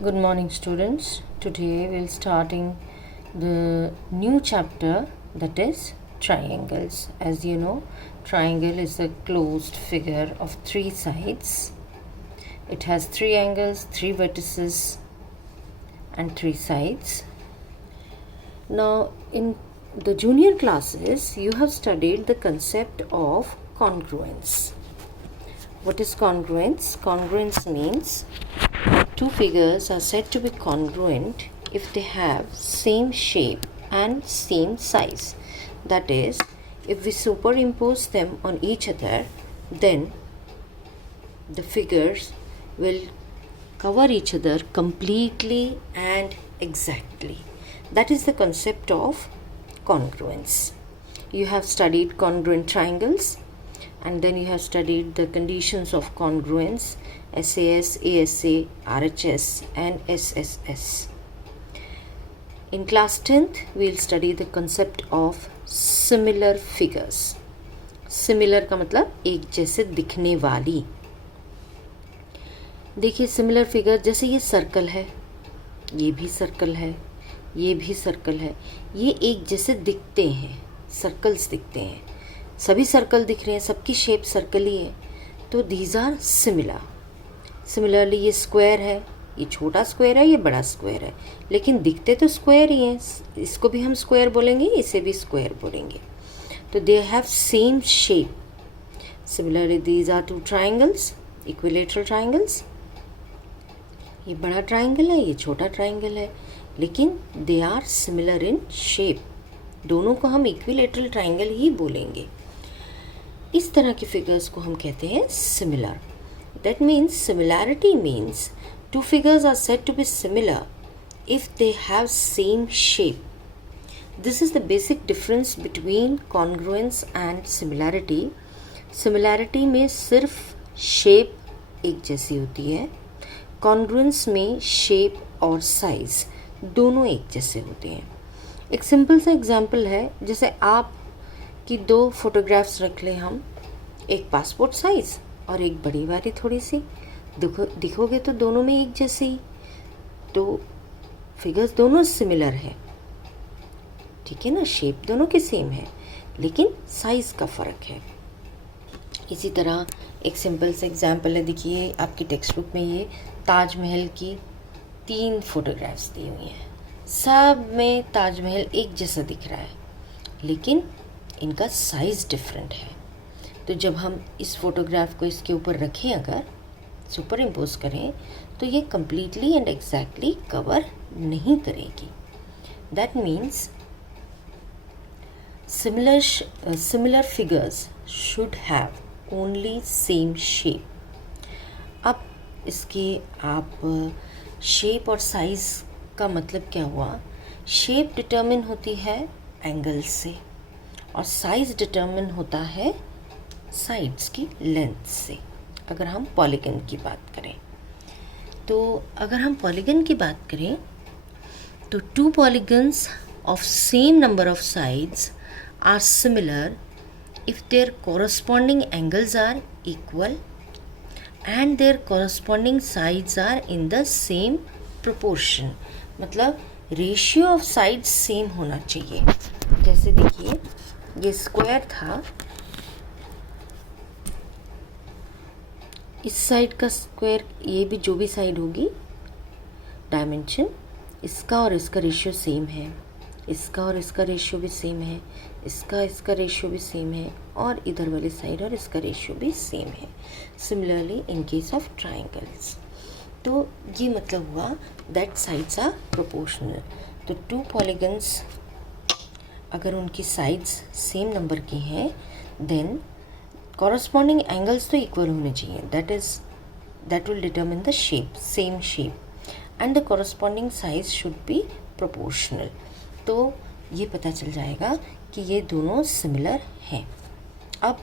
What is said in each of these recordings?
Good morning, students. Today we'll starting the new chapter, that is triangles. As you know, triangle is a closed figure of three sides. It has three angles, three vertices, and three sides. Now, in the junior classes, you have studied the concept of congruence. What is congruence? Congruence means two figures are said to be congruent if they have same shape and same size. That is, if we superimpose them on each other, then the figures will cover each other completely and exactly. That is the concept of congruence. You have studied congruent triangles, and then you have studied the conditions of congruence, SAS, ASA, RHS and SSS. In class 10th, we will study the concept of similar figures. Similar का मतलब एक जैसे दिखने वाली. देखिए similar figure, जैसे ये circle है, ये भी सर्कल है, ये भी सर्कल है, ये एक जैसे दिखते हैं, सर्कल्स दिखते हैं, सभी सर्कल दिख रहे हैं, सबकी शेप सर्कल ही है, तो दीज आर सिमिलर. सिमिलरली ये स्क्वायर है, ये छोटा स्क्वायर है, ये बड़ा स्क्वायर है, लेकिन दिखते तो स्क्वायर ही हैं. इसको भी हम स्क्वायर बोलेंगे, इसे भी स्क्वायर बोलेंगे. तो they have same shape. Similarly these are two triangles, equilateral triangles. ये बड़ा ट्राइंगल है, ये छोटा ट्राइंगल है, लेकिन they are similar in shape. दोनों को हम इक्विलेटरल ट्राइंगल ही बोलेंगे. इस तरह के फिगर्स को हम कहते हैं similar. That means similarity means two figures are said to be similar if they have same shape. This is the basic difference between congruence and similarity. Similarity में सिर्फ shape एक जैसी होती है. Congruence में shape और size दोनों एक जैसे होते हैं. एक सिंपल सा एग्जाम्पल है, जैसे आप की दो फोटोग्राफ्स रख लें हम, एक पासपोर्ट साइज और एक बड़ी वाली थोड़ी सी. दिखोगे तो दोनों में एक जैसे ही, तो फिगर्स दोनों सिमिलर है, ठीक है ना. शेप दोनों की सेम है, लेकिन साइज का फ़र्क है. इसी तरह एक सिंपल सा एग्जाम्पल है. देखिए आपकी टेक्स्ट बुक में ये ताजमहल की 3 फोटोग्राफ्स दी हुई हैं. सब में ताजमहल एक जैसा दिख रहा है, लेकिन इनका साइज़ डिफरेंट है. तो जब हम इस फोटोग्राफ को इसके ऊपर रखें, अगर सुपर इम्पोज करें, तो ये कम्प्लीटली एंड एग्जैक्टली कवर नहीं करेगी. That means similar figures should have only same shape. अब इसके आप शेप और साइज़ का मतलब क्या हुआ? शेप डिटर्मिन होती है एंगल से, और साइज़ डिटर्मिन होता है साइड्स की लेंथ से. अगर हम पॉलीगन की बात करें, तो अगर हम पॉलीगन की बात करें, तो 2 polygons of same number of sides are similar if their corresponding angles are equal and their corresponding sides are in the same proportion. मतलब रेशियो ऑफ साइड्स सेम होना चाहिए. जैसे देखिए ये स्क्वायर था, इस साइड का स्क्वायर, ये भी जो भी साइड होगी डायमेंशन, इसका और इसका रेशियो सेम है, इसका और इसका रेशियो भी सेम है, इसका रेशियो भी सेम है, और इधर वाली साइड और इसका रेशियो भी सेम है. Similarly in case of triangles, तो ये मतलब हुआ दैट साइड्स आर प्रोपोर्शनल. तो 2 पॉलीगन्स अगर उनकी साइड्स सेम नंबर की हैं, देन कॉरस्पॉन्डिंग एंगल्स तो इक्वल होने चाहिए. That will determine the shape, same shape, and the corresponding size should be proportional. तो ये पता चल जाएगा कि ये दोनों सिमिलर हैं. अब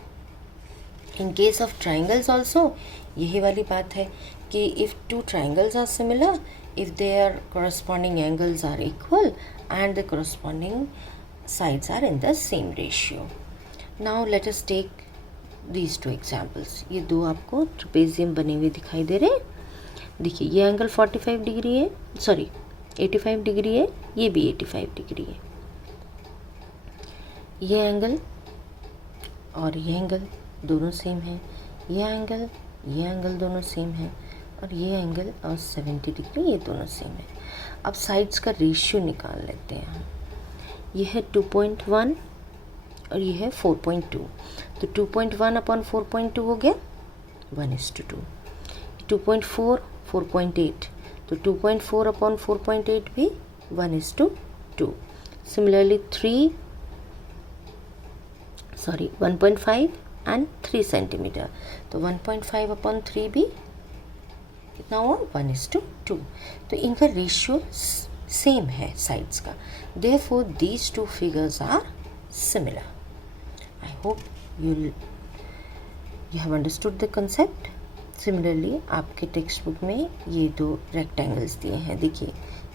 in case of triangles also यही वाली बात है कि if 2 triangles are similar, if their corresponding angles are equal and the corresponding sides are in the same ratio. Now let us take these 2 examples. ये 2 आपको trapezium बने हुए दिखाई दे रहे हैं. देखिए ये एंगल 45 डिग्री है, सॉरी 85 डिग्री है, ये भी 85 डिग्री है। ये एंगल और ये एंगल दोनों सेम है, ये एंगल दोनों सेम है, और ये एंगल और 70 डिग्री ये दोनों सेम है। अब साइड्स का रेशियो निकाल लेते हैं हम। ये है 2.1 और ये है 4.2, तो 2.1 अपॉन 4.2 हो गया 1:2। 2.4 4.8, तो 2.4 अपॉन 4.8 भी 1:2। सिमिलरली 1.5 एंड 3 सेंटीमीटर, तो 1.5 अपॉन 3 भी कितना हुआ 1:2। तो इनका रेशियो सेम है साइड्स का, therefore these two figures are similar. I hope you have understood the concept. Similarly आपके टेक्स्ट बुक में ये दो रेक्टेंगल्स दिए हैं, देखिए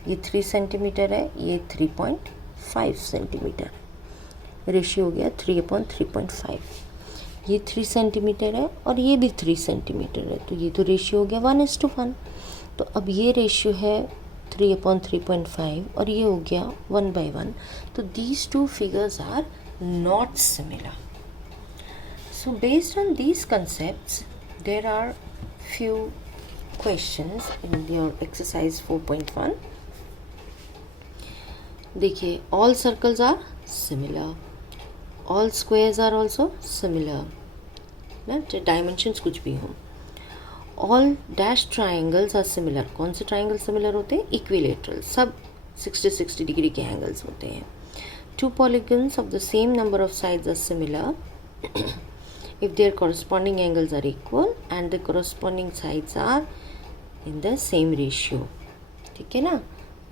ये 3 सेंटीमीटर है, ये 3.5 सेंटीमीटर, रेशियो हो गया 3/3.5। ये 3 सेंटीमीटर है और ये भी 3 सेंटीमीटर है, तो ये तो रेशियो हो गया 1:1। तो अब ये रेशियो है 3/3.5 और ये हो गया 1/1। तो these two figures are not similar. So based on these concepts, there are few questions in your exercise 4.1. देखिए, all circles are similar, all squares are also similar, चाहे dimensions कुछ भी हों। all dash triangles are similar। कौन से triangle similar होते हैं? equilateral, सब 60 डिग्री के angles होते हैं। two polygons of the same number of sides are similar if their corresponding angles are equal and the corresponding sides are in the same ratio, ठीक है ना,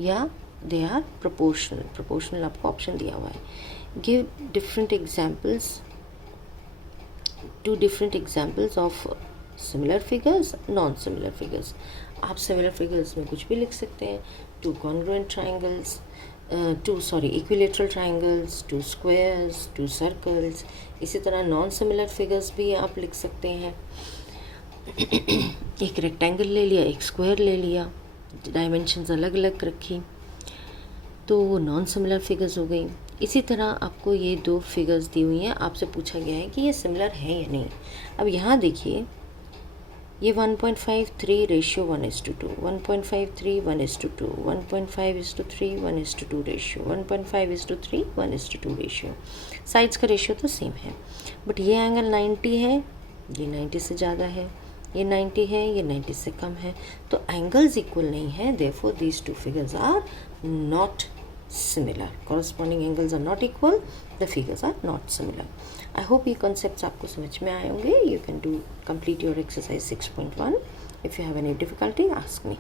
या they are proportional आपको option दिया हुआ है। give different examples, 2 different examples of similar figures, non similar figures। आप similar figures में कुछ भी लिख सकते हैं, 2 congruent triangles, equilateral triangles, 2 squares, 2 circles। इसी तरह नॉन सिमिलर फिगर्स भी आप लिख सकते हैं। एक रेक्टेंगल ले लिया, एक स्क्वायर ले लिया, डायमेंशंस अलग अलग रखी, तो वो नॉन सिमिलर फिगर्स हो गई। इसी तरह आपको ये 2 फिगर्स दी हुई हैं, आपसे पूछा गया है कि ये सिमिलर है या नहीं। अब यहाँ देखिए, ये 1.53 रेशियो 1:2, 1.53 1:2, 1.5:3 1:2 रेशियो, 1.5:3 1:2 रेशियो। साइड्स का रेशियो तो सेम है, बट ये एंगल 90 है, ये 90 से ज़्यादा है, ये 90 है, ये 90 से कम है, तो एंगल्स इक्वल नहीं है। Therefore these two figures are not similar, corresponding angles are not equal, the figures are not similar. I hope ये कॉन्सेप्ट्स आपको समझ में आए होंगे। You can do complete your exercise 6.1। If you have any difficulty ask me.